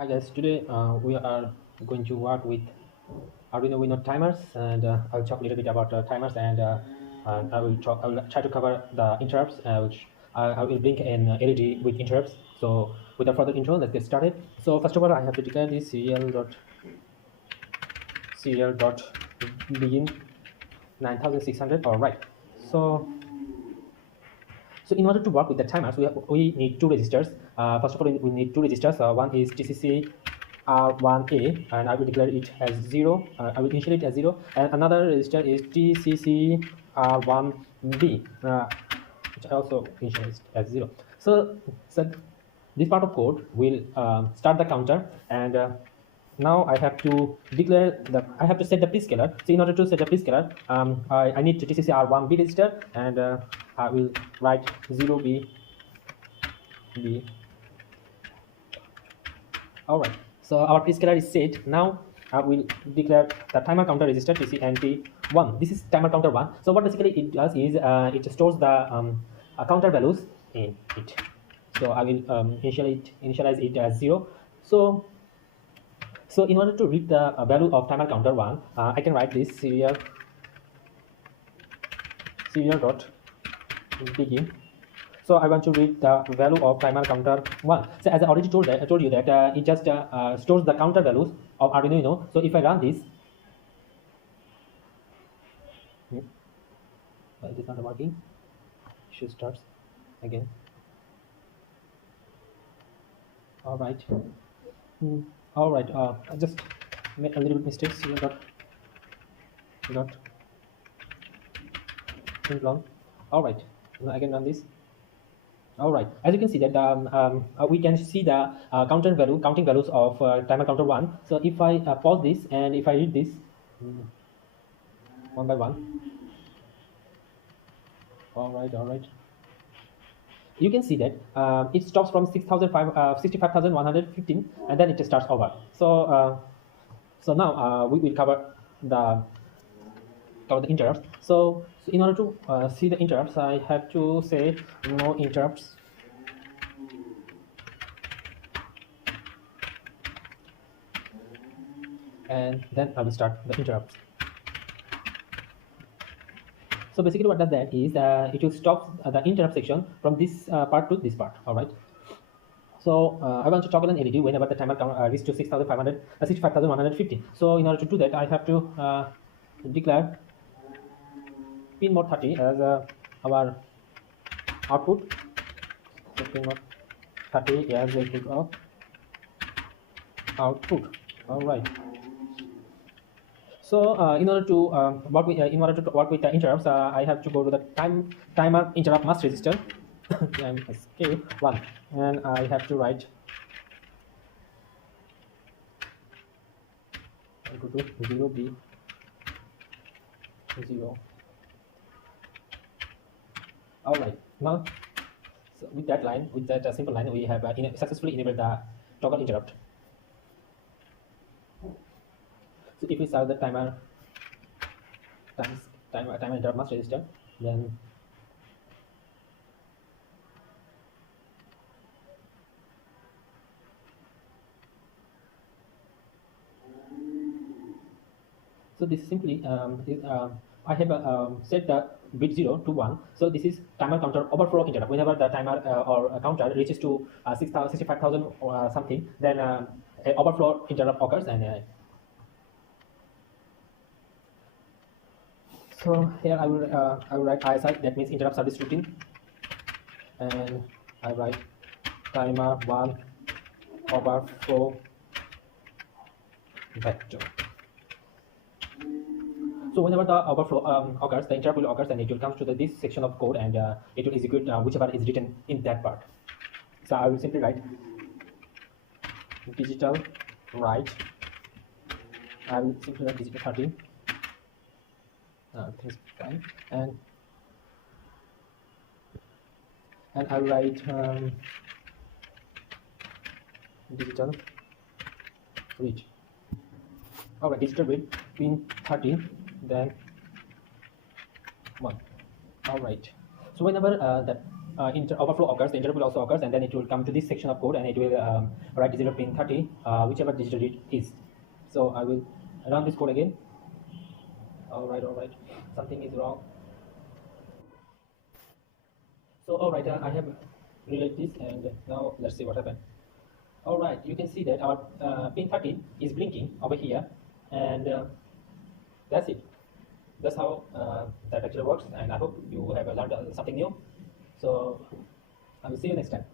Hi guys, today we are going to work with Arduino timers, and I'll talk a little bit about timers, and I will try to cover the interrupts, which I will blink an LED with interrupts. So without further intro, let's get started. So first of all, I have to declare this serial dot begin 9600. All right. So so in order to work with the timers, we need two registers. First of all, we need two registers. One is TCC R1A, and I will declare it as 0. I will initialize it as 0. And another register is TCC R1B, which I also initialized as 0. So this part of code will start the counter, and now I have to set the prescaler. So in order to set the prescaler, I need to TCC R1B register, and I will write 0B. Alright, so our prescaler is set. Now I will declare the timer counter register TCNT1. This is timer counter 1. So what basically it does is it stores the counter values in it. So I will initialize it as 0. So in order to read the value of timer counter 1, I can write this serial dot begin. So I want to read the value of timer counter 1. So as I already told you that it just stores the counter values of Arduino. So if I run this, it is not working. It should start again. All right. All right. I just made a little bit mistakes here. Dot long. All right. Now I can run this. All right. As you can see that we can see the counting values of timer counter 1. So if I pause this and if I read this one by one. All right. You can see that it stops from 65,115, and then it starts over. So now we will cover the interrupts. So in order to see the interrupts, I have to say no interrupts. And then I will start the interrupts. So basically what does that is it will stop the interrupt section from this part to this part. All right. So I want to toggle an LED whenever the timer reaches to 65,150. So in order to do that, I have to declare pin mode 30 as our output. So pin mode 30 as the input of output. All right. So in order to work with the interrupts, I have to go to the timer interrupt mask register MSK1, and I have to write equal to 0B 0. All right. Now, so with that simple line, we have successfully enabled the toggle interrupt. So if we start the timer interrupt mask register, then so this simply I have set the bit 0 to 1. So this is timer counter overflow interrupt. Whenever the timer or counter reaches to 65,000 something, then an overflow interrupt occurs, and so here I will write ISI, that means interrupt service routine, and I write timer 1 overflow vector. So whenever the overflow occurs, the interrupt will occur, and it will come to this section of code, and it will execute whichever is written in that part. So I will simply write digital write. I will simply write digital 13. Things fine, and I will write digital read. All right, digital read pin 13, then 1. All right. So whenever that overflow occurs, the interrupt will also occurs, and then it will come to this section of code, and it will write 0 pin 30, whichever digital it is. So I will run this code again. All right, something is wrong. So all right, I have relayed this, and now let's see what happened. All right, you can see that our pin 13 is blinking over here, and that's it. That's how that actually works, and I hope you have learned something new. So I will see you next time.